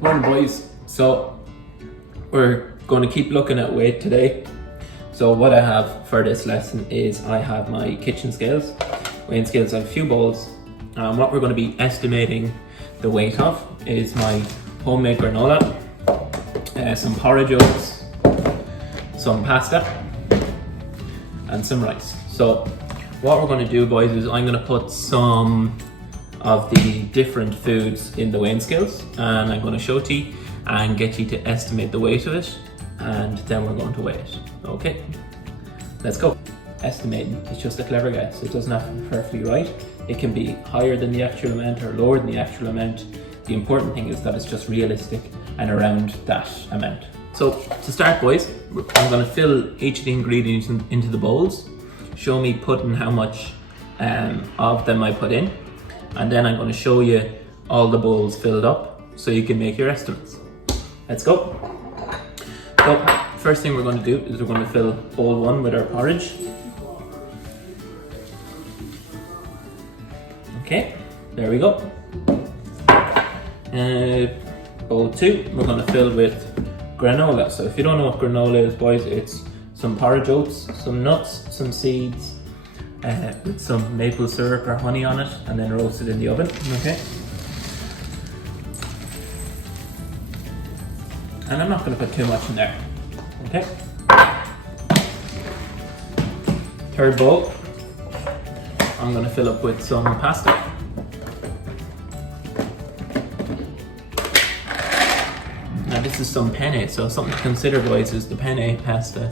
Morning boys. So we're going to keep looking at weight today. So what I have for this lesson is I have my kitchen scales, weighing scales. I have a few bowls. What we're going to be estimating the weight of is my homemade granola, some porridge oats, some pasta and some rice. So what we're going to do, boys, is I'm going to put some of the different foods in the weighing scales and I'm going to show it to you and get you to estimate the weight of it, and then we're going to weigh it. Okay, let's go. Estimating is just a clever guess. It doesn't have to be perfectly right. It can be higher than the actual amount or lower than the actual amount. The important thing is that it's just realistic and around that amount. So to start, boys, I'm going to fill each of the ingredients into the bowls. Show me putting how much of them I put in, and then I'm going to show you all the bowls filled up so you can make your estimates. Let's go. So first thing we're going to do is we're going to fill bowl one with our porridge. Okay, there we go. Bowl two, we're going to fill with granola. So if you don't know what granola is, boys, it's some porridge oats, some nuts, some seeds, with some maple syrup or honey on it, and then roasted in the oven. Okay. And I'm not going to put too much in there. Okay. Third bowl, I'm going to fill up with some pasta. Now this is some penne, so something to consider, boys, is the penne pasta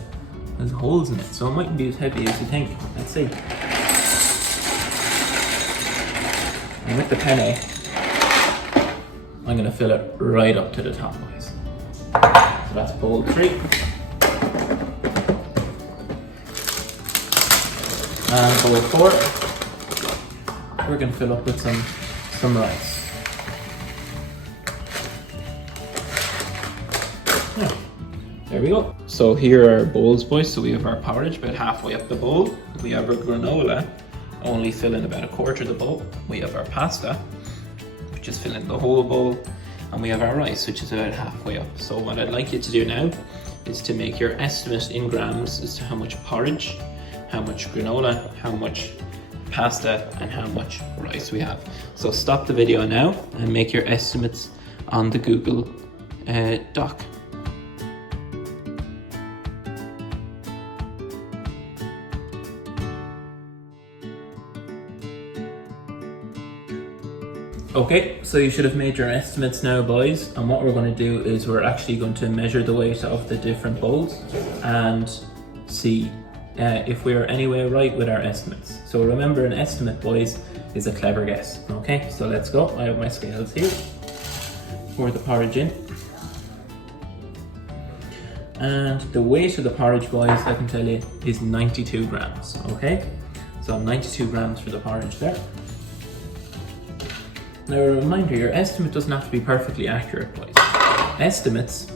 has holes in it, so it mightn't be as heavy as you think. Let's see. And with the penne, I'm going to fill it right up to the top, boys. So that's bowl three. And bowl four, we're going to fill up with some rice. Yeah, there we go. So here are our bowls, boys. So we have our porridge about halfway up the bowl. We have our granola, only filling about a quarter of the bowl. We have our pasta, which is filling the whole bowl. And we have our rice, which is about halfway up. So what I'd like you to do now is to make your estimate in grams as to how much porridge, how much granola, how much pasta, and how much rice we have. So stop the video now and make your estimates on the Google Doc. Okay, so you should have made your estimates now, boys, and what we're going to do is we're actually going to measure the weight of the different bowls and see if we're anywhere right with our estimates. So remember, an estimate, boys, is a clever guess. Okay, so let's go. I have my scales here. Pour the porridge in. And the weight of the porridge, boys, I can tell you, is 92 grams. Okay, so 92 grams for the porridge there. Now a reminder, your estimate doesn't have to be perfectly accurate, boys. Estimates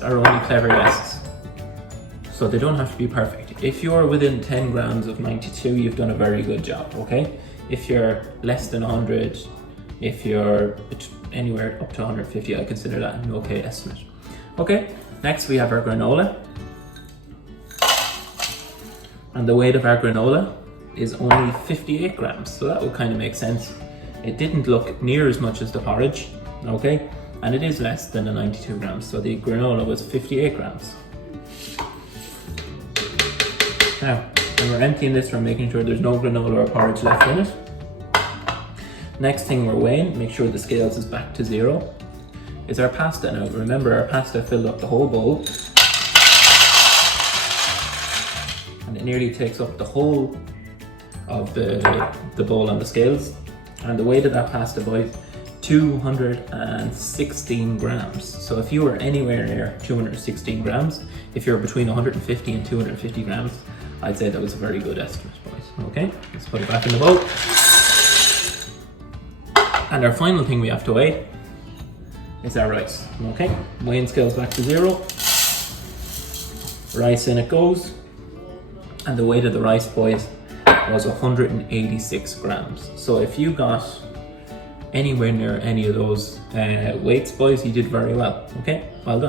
are only clever guesses, so they don't have to be perfect. If you're within 10 grams of 92, you've done a very good job, okay? If you're less than 100, if you're anywhere up to 150, I consider that an okay estimate. Okay, next we have our granola. And the weight of our granola is only 58 grams, so that would kind of make sense. It didn't look near as much as the porridge, okay, and it is less than the 92 grams, so the granola was 58 grams. Now, when we're emptying this, we're making sure there's no granola or porridge left in it. Next thing we're weighing, make sure the scales is back to zero, is our pasta. Now remember, our pasta filled up the whole bowl, and it nearly takes up the whole of the bowl on the scales. And the weight of that pasta, boys, 216 grams. So if you were anywhere near 216 grams, if you're between 150 and 250 grams, I'd say that was a very good estimate, boys. Okay, let's put it back in the bowl. And our final thing we have to weigh is our rice. Okay, weighing scales back to zero. Rice in it goes. And the weight of the rice, boys, was 186 grams. So if you got anywhere near any of those weights, boys, you did very well. Okay, well done.